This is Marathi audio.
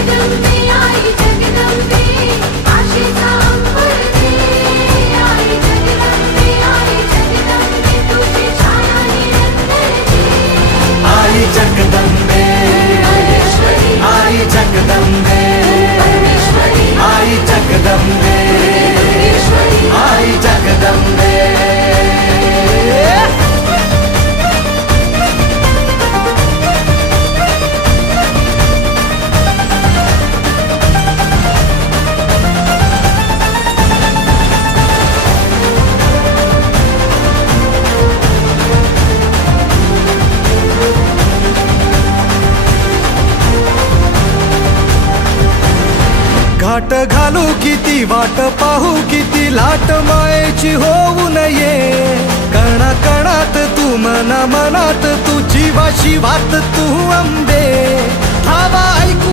जगदंबे आई जगदंबे आशीचा अंबर दे आई जगदंबे तुझी छाया निरंतर दे आई जगदंबे आई जगदंबे आई जगदंबे आई जगदंबे घाट घालू किती वाट पाहू किती लाट मायेची होऊ नये कणा कणात तू मना मनात तू जीवाशी वात तू अंबे धावा ऐकू